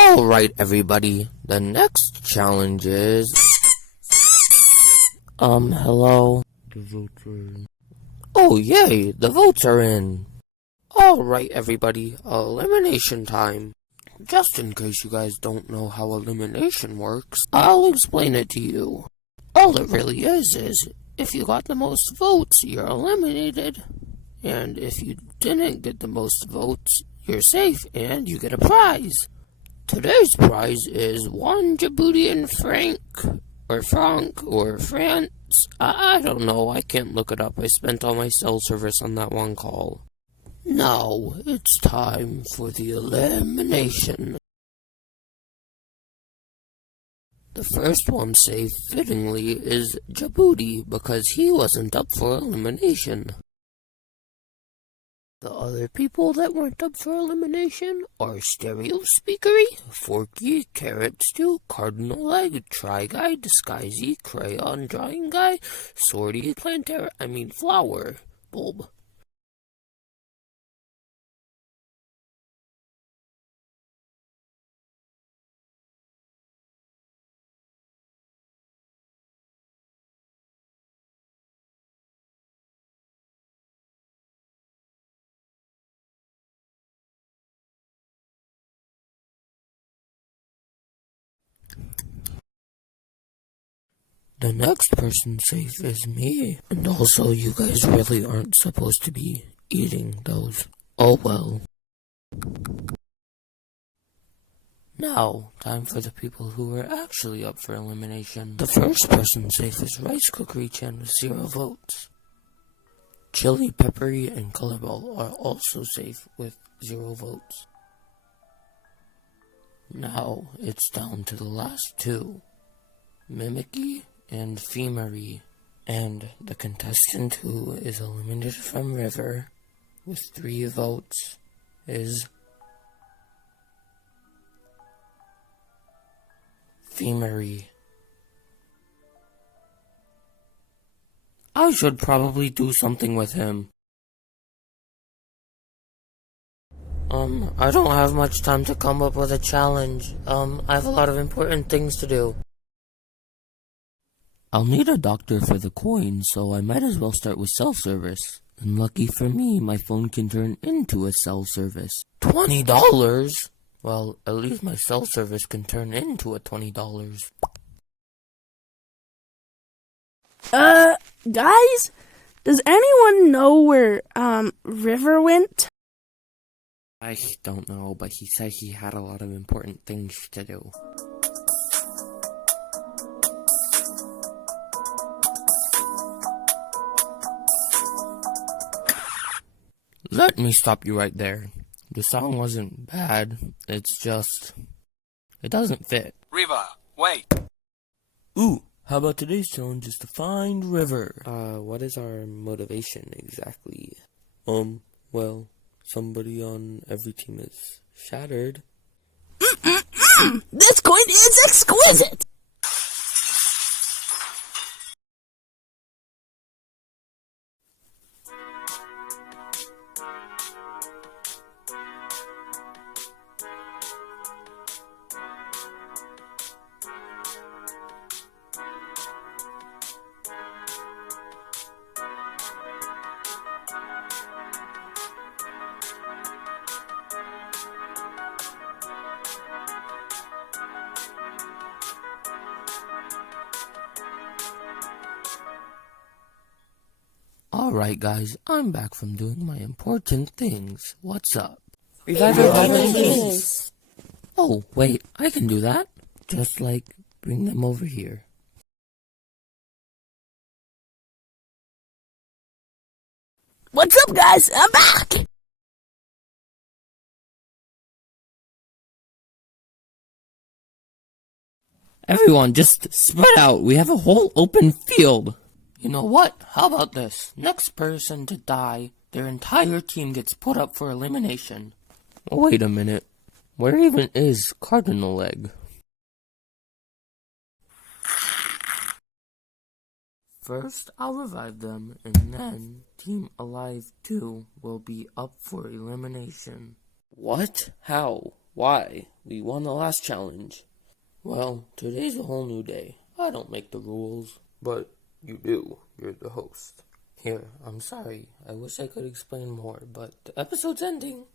Alright everybody, the next challenge is... hello? The votes are in. Oh yay, the votes are in! Alright everybody, elimination time. Just in case you guys don't know how elimination works, I'll explain it to you. All it really is if you got the most votes, you're eliminated. And if you didn't get the most votes, you're safe and you get a prize. Today's prize is one Djiboutian franc, or franc, or France. I don't know, I can't look it up. I spent all my cell service on that one call. Now, it's time for the elimination. The first one saved fittingly is Djibouti, because he wasn't up for elimination. The other people that weren't up for elimination are Stereo Speakery, Forky, Carrot Stew, Cardinal Egg, Try Guy, Disguisey, Crayon Drawing Guy, Sorty, Flower Bulb. The next person safe is me. And also, you guys really aren't supposed to be eating those. Oh well. Now, time for the people who are actually up for elimination. The first person safe is Rice Cookery Chan with 0 votes. Chili, Peppery, and Colorball are also safe with 0 votes. Now, it's down to the last 2. Mimicky and Femery, and the contestant who is eliminated from R.I.V.E.R.R with 3 votes is Femery. I should probably do something with him. I don't have much time to come up with a challenge. I have a lot of important things to do. I'll need a doctor for the coin, so I might as well start with cell service. And lucky for me, my phone can turn into a cell service. $20? Well, at least my cell service can turn into a $20. Guys? Does anyone know where, R.I.V.E.R.R went? I don't know, but he said he had a lot of important things to do. Let me stop you right there. The song wasn't bad, it's just... it doesn't fit. R.I.V.E.R.R, wait! Ooh, how about today's challenge is to find R.I.V.E.R.R? What is our motivation exactly? Well, somebody on every team is shattered. This coin is exquisite! Alright guys, I'm back from doing my important things. What's up? Congratulations! Oh, wait, I can do that. Just like, bring them over here. What's up, guys? I'm back! Everyone, just spread out. We have a whole open field. You know what? How about this? Next person to die, their entire team gets put up for elimination. Wait a minute. Where even is Cardinal Egg? First, I'll revive them, and then Team Alive 2 will be up for elimination. What? How? Why? We won the last challenge. Well, today's a whole new day. I don't make the rules. But you do. You're the host. Here, I'm sorry. I wish I could explain more, but the episode's ending.